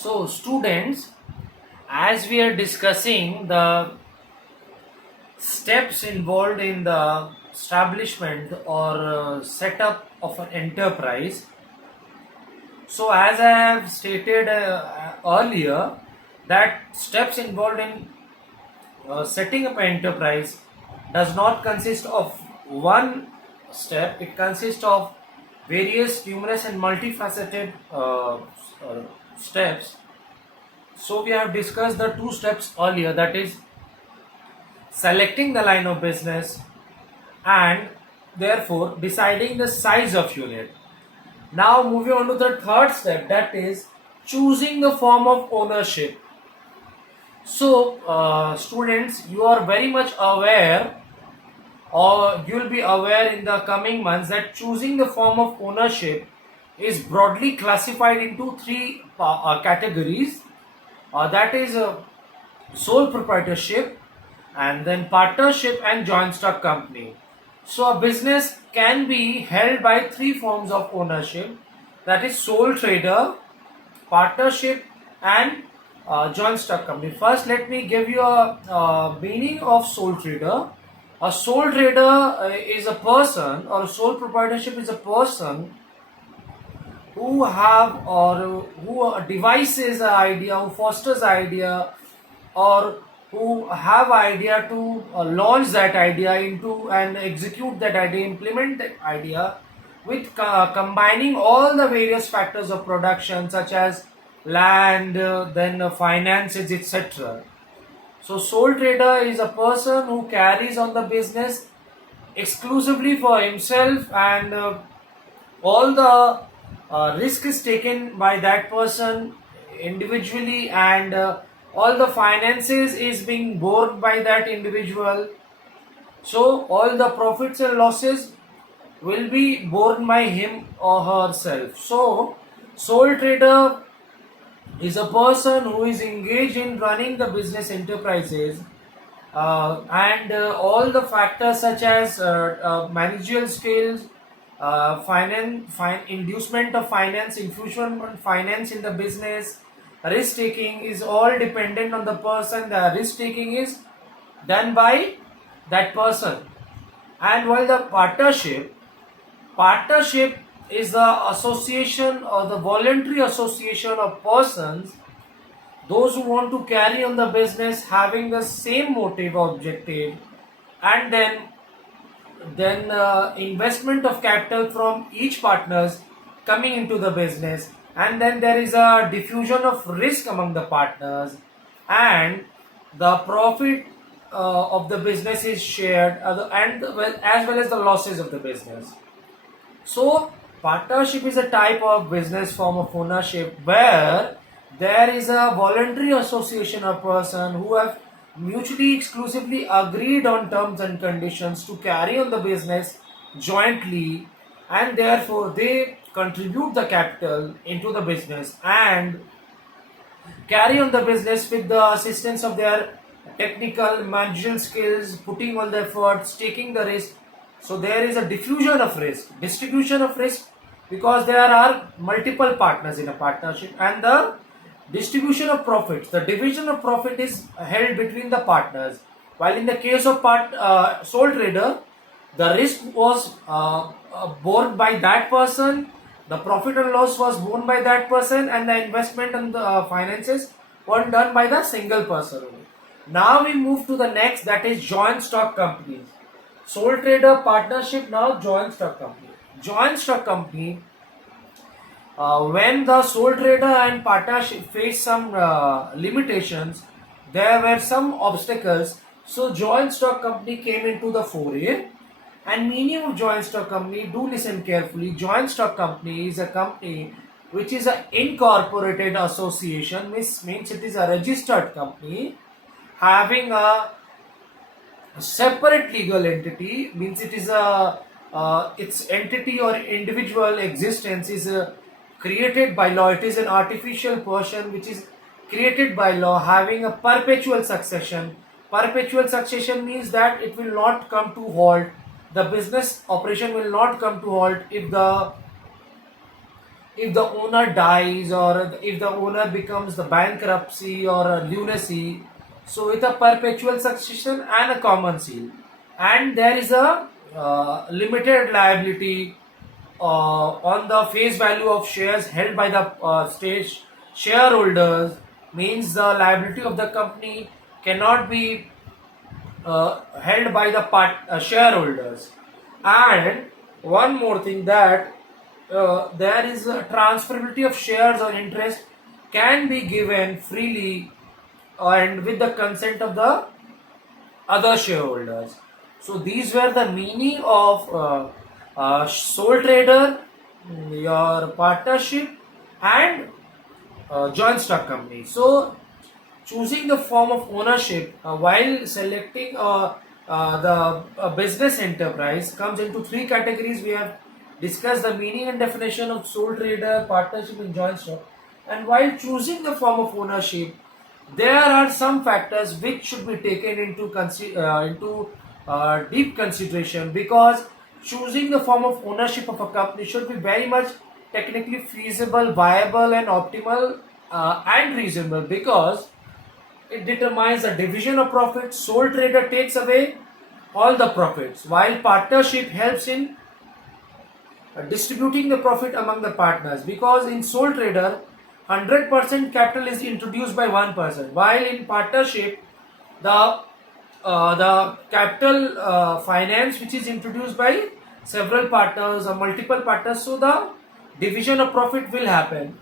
So, students, as we are discussing the steps involved in the establishment or setup of an enterprise, so as I have stated earlier, that steps involved in setting up an enterprise does not consist of one step, it consists of various, numerous, and multifaceted steps. So, we have discussed the two steps earlier, that is selecting the line of business and therefore deciding the size of unit. Now moving on to the third step, that is choosing the form of ownership. So students, you are very much aware or you will be aware in the coming months that choosing the form of ownership is broadly classified into three categories. That is sole proprietorship, and then partnership and joint stock company. So a business can be held by three forms of ownership, that is sole trader, partnership, and joint stock company. First, let me give you a meaning of sole trader. A sole trader is a person, or a sole proprietorship is a person who have or who devises an idea, who fosters idea, or who have idea to launch that idea into and execute that idea, implement that idea with combining all the various factors of production such as land, then finances, etc. So sole trader is a person who carries on the business exclusively for himself, and all the risk is taken by that person individually, and all the finances is being borne by that individual. So all the profits and losses will be borne by him or herself. So sole trader is a person who is engaged in running the business enterprises, and all the factors such as managerial skills, inducement of finance, infusion of finance in the business, risk taking is all dependent on the person. The risk taking is done by that person. And while the partnership is the association or the voluntary association of persons, those who want to carry on the business having the same motive or objective, and then investment of capital from each partners coming into the business, and then there is a diffusion of risk among the partners, and the profit of the business is shared, and well, as well as the losses of the business. So, partnership is a type of business form of ownership where there is a voluntary association of person who have mutually exclusively agreed on terms and conditions to carry on the business jointly, and therefore they contribute the capital into the business and carry on the business with the assistance of their technical managerial skills, putting all the efforts, taking the risk. So there is a diffusion of risk, distribution of risk, because there are multiple partners in a partnership, and the distribution of profits, the division of profit is held between the partners. While in the case of sole trader, the risk was borne by that person, the profit and loss was borne by that person, and the investment and the finances were done by the single person only. Now we move to the next, that is joint stock companies. Sole trader, partnership, now joint stock company. Joint stock company, when the sole trader and partnership face some limitations, there were some obstacles. So joint stock company came into the foray. And meaning of joint stock company, do listen carefully. Joint stock company is a company which is an incorporated association, which means it is a registered company having a separate legal entity, means it is a its entity or individual existence is created by law. It is an artificial person which is created by law, having a perpetual succession. Perpetual succession means that it will not come to halt, the business operation will not come to halt if the owner dies or if the owner becomes the bankruptcy or a lunacy, so with a perpetual succession and a common seal, and there is a limited liability on the face value of shares held by the state shareholders, means the liability of the company cannot be held by the shareholders. And one more thing, that there is a transferability of shares or interest can be given freely and with the consent of the other shareholders. So these were the meaning of sole trader, your partnership, and joint stock company. So choosing the form of ownership while selecting the business enterprise comes into three categories. We have discussed the meaning and definition of sole trader, partnership, and joint stock. And while choosing the form of ownership, there are some factors which should be taken into deep consideration, because choosing the form of ownership of a company should be very much technically feasible, viable, and optimal and reasonable, because it determines the division of profits. Sole trader takes away all the profits, while partnership helps in distributing the profit among the partners, because in sole trader 100% capital is introduced by one person, while in partnership the capital finance which is introduced by several partners or multiple partners, so the division of profit will happen.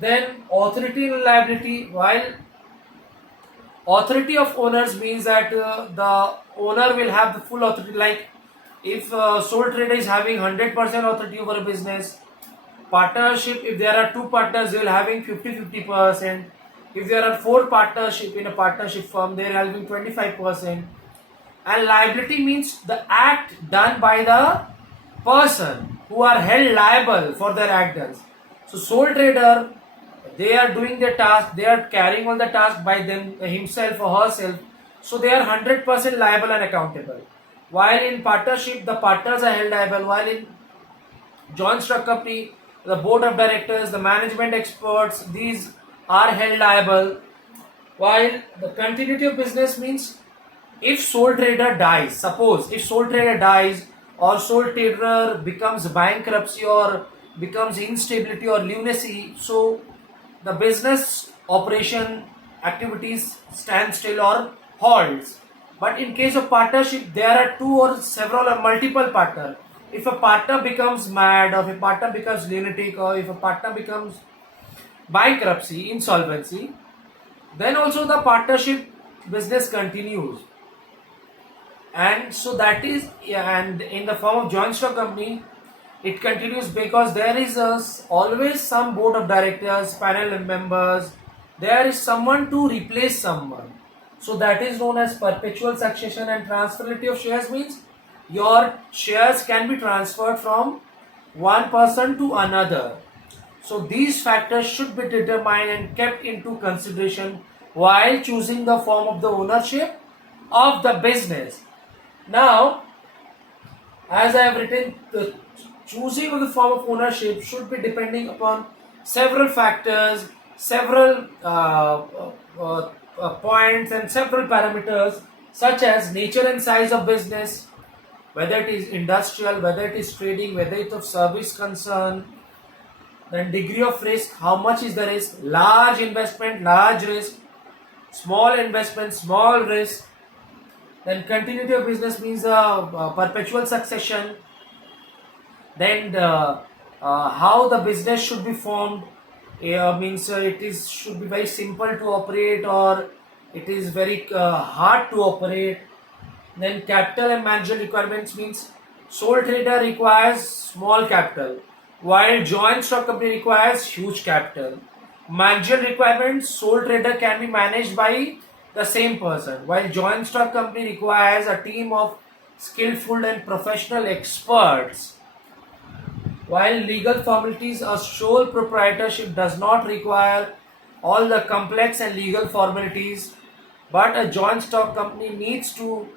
Then authority and liability, while authority of owners means that the owner will have the full authority, like if sole trader is having 100% authority over a business. Partnership, if there are two partners, they will having 50-50%. If there are four partnership in a partnership firm, they are having 25%. And liability means the act done by the person who are held liable for their actions. So sole trader, they are doing the task, they are carrying all the task by them himself or herself, so they are 100% liable and accountable. While in partnership, the partners are held liable. While in joint stock company, the board of directors, the management experts, these are held liable. While the continuity of business means if sole trader dies, suppose if sole trader dies or sole trader becomes bankruptcy or becomes instability or lunacy, so the business operation activities stand still or halts. But in case of partnership, there are two or several or multiple partners. If a partner becomes mad, or if a partner becomes lunatic, or if a partner becomes bankruptcy, insolvency, then also the partnership business continues. And so that is, and in the form of joint stock company, it continues because there is always some board of directors, panel members, there is someone to replace someone. So that is known as perpetual succession. And transferability of shares means your shares can be transferred from one person to another. So these factors should be determined and kept into consideration while choosing the form of the ownership of the business. Now, as I have written, the choosing of the form of ownership should be depending upon several factors, several points, and several parameters, such as nature and size of business, whether it is industrial, whether it is trading, whether it is of service concern, then degree of risk, how much is the risk, large investment, large risk, small investment, small risk. Then continuity of business means perpetual succession. Then how the business should be formed, means it is should be very simple to operate or it is very hard to operate. Then capital and managerial requirements means sole trader requires small capital, while joint stock company requires huge capital. Managerial requirements, sole trader can be managed by the same person, while joint stock company requires a team of skillful and professional experts. While legal formalities, a sole proprietorship does not require all the complex and legal formalities, but a joint stock company needs to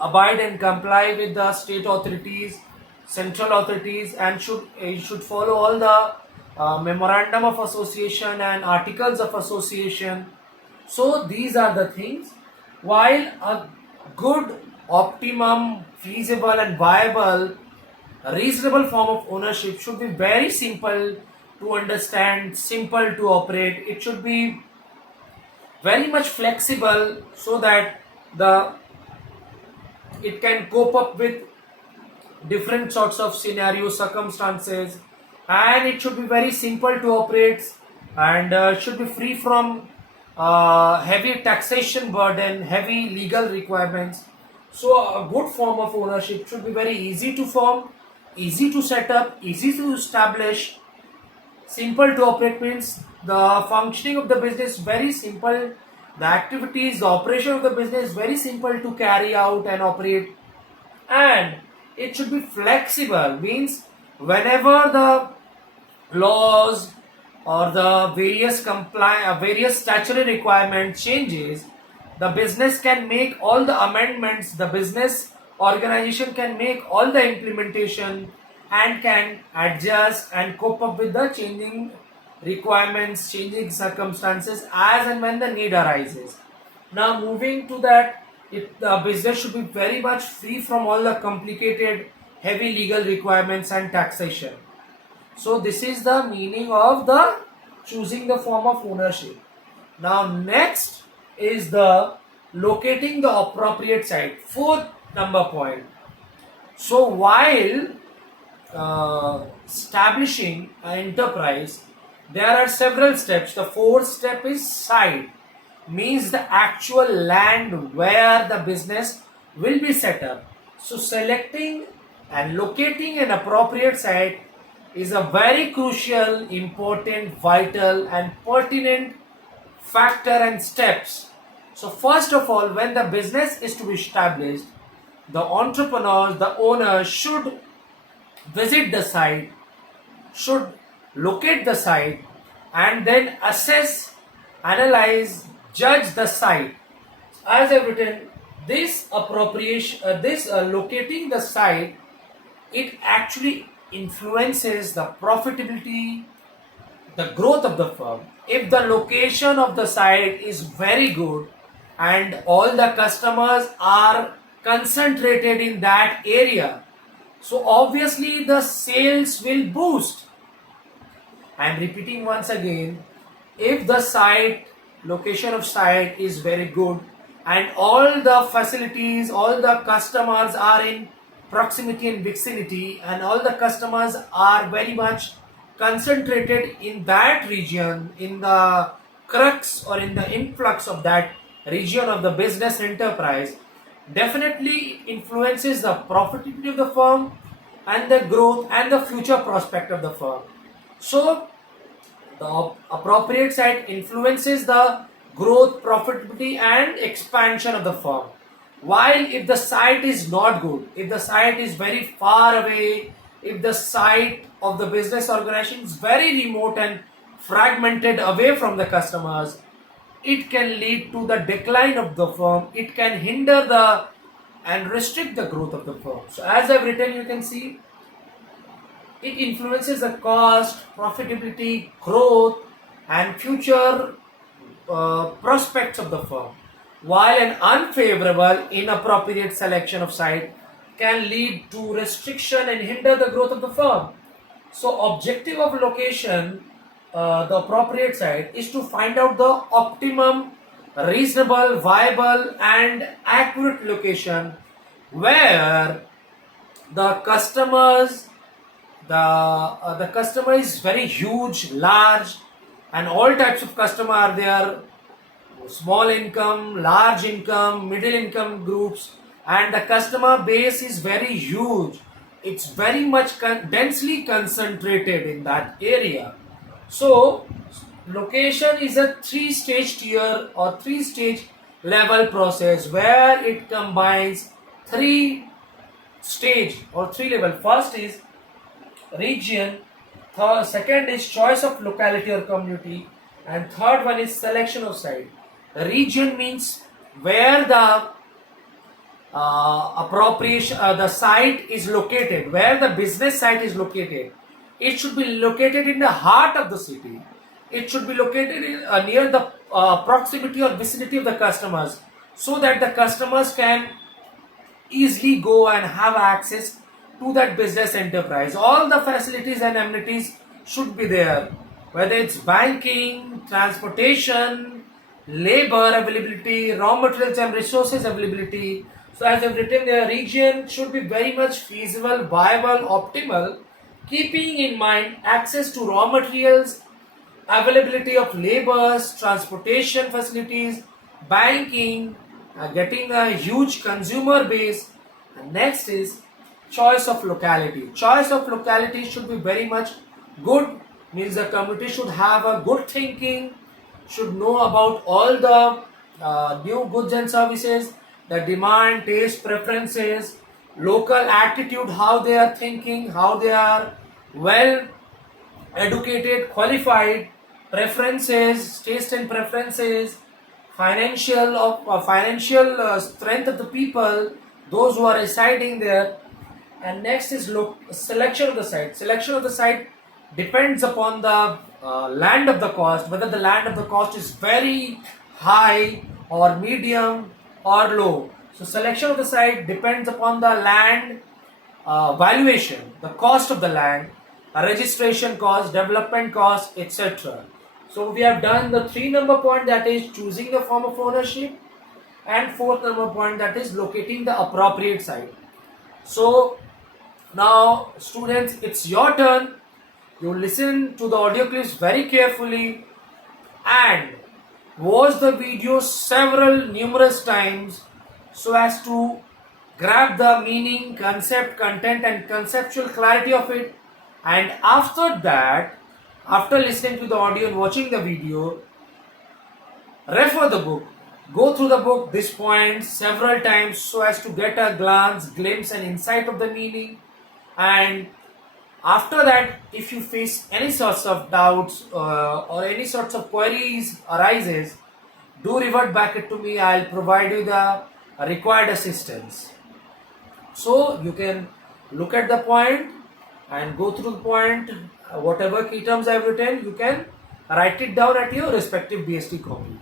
abide and comply with the state authorities, central authorities, and should follow all the memorandum of association and articles of association. So these are the things. While a good, optimum, feasible and viable, reasonable form of ownership should be very simple to understand, simple to operate. It should be very much flexible so that the it can cope up with different sorts of scenarios, circumstances, and it should be very simple to operate, and should be free from heavy taxation burden, heavy legal requirements. So a good form of ownership should be very easy to form, easy to set up, easy to establish. Simple to operate means the functioning of the business very simple, the activities, the operation of the business very simple to carry out and operate, and it should be flexible means whenever the laws or the various statutory requirement changes, the business can make all the amendments, the business organization can make all the implementation and can adjust and cope up with the changing requirements, changing circumstances as and when the need arises. Now moving to that, the business should be very much free from all the complicated heavy legal requirements and taxation. So this is the meaning of the choosing the form of ownership. Now next is the locating the appropriate site. Fourth number point. So while establishing an enterprise, there are several steps. The fourth step is site, means the actual land where the business will be set up. So selecting and locating an appropriate site is a very crucial, important, vital and pertinent factor and steps. So first of all, when the business is to be established, the entrepreneurs, the owners should visit the site, should locate the site, and then assess, analyze, judge the site. As I've written, this locating the site, it actually influences the profitability, the growth of the firm. If the location of the site is very good and all the customers are concentrated in that area, so obviously the sales will boost. I am repeating once again, if the site, location of site is very good and all the facilities, all the customers are in proximity and vicinity and all the customers are very much concentrated in that region, in the crux or in the influx of that region of the business enterprise, definitely influences the profitability of the firm and the growth and the future prospect of the firm. So the appropriate site influences the growth, profitability and expansion of the firm. While if the site is not good, if the site is very far away, if the site of the business organization is very remote and fragmented away from the customers, it can lead to the decline of the firm. It can hinder the and restrict the growth of the firm. So as I've written, you can see it influences the cost, profitability, growth and future prospects of the firm. While an unfavorable, inappropriate selection of site can lead to restriction and hinder the growth of the firm. So objective of location, the appropriate site, is to find out the optimum, reasonable, viable and accurate location where the customers, the customer is very huge, large, and all types of customer are there. Small income, large income, middle income groups, and the customer base is very huge. It's very much densely concentrated in that area. So location is a three-stage tier or three-stage level process where it combines three stage or three level. First is region, second is choice of locality or community, and third one is selection of site. Region means where the the site is located, where the business site is located. It should be located in the heart of the city. It should be located near the proximity or vicinity of the customers, so that the customers can easily go and have access to that business enterprise. All the facilities and amenities should be there, whether it's banking, transportation, labor availability, raw materials and resources availability. So, as I've written, the region should be very much feasible, viable, optimal, keeping in mind access to raw materials, availability of labors, transportation facilities, banking, getting a huge consumer base. And next is choice of locality. Choice of locality should be very much good, means the community should have a good thinking, should know about all the new goods and services, the demand, taste, preferences, local attitude, how they are thinking, how they are well educated, qualified, preferences, taste and preferences, financial strength of the people, those who are residing there. And next is selection of the site. Selection of the site depends upon the land of the cost, whether the land of the cost is very high or medium or low. So selection of the site depends upon the land valuation, the cost of the land, registration cost, development cost, etc. So we have done the 3 number point, that is choosing the form of ownership, and 4th number point, that is locating the appropriate site. So now students, it's your turn. You listen to the audio clips very carefully and watch the video numerous times, so as to grab the meaning, concept, content and conceptual clarity of it. And after that, after listening to the audio and watching the video, refer the book. Go through the book, this point several times, so as to get a glimpse and insight of the meaning. And after that, if you face any sorts of doubts or any sorts of queries arises, do revert back it to me. I'll provide you the required assistance. So you can look at the point and go through the point. Whatever key terms I've written, you can write it down at your respective BST copy.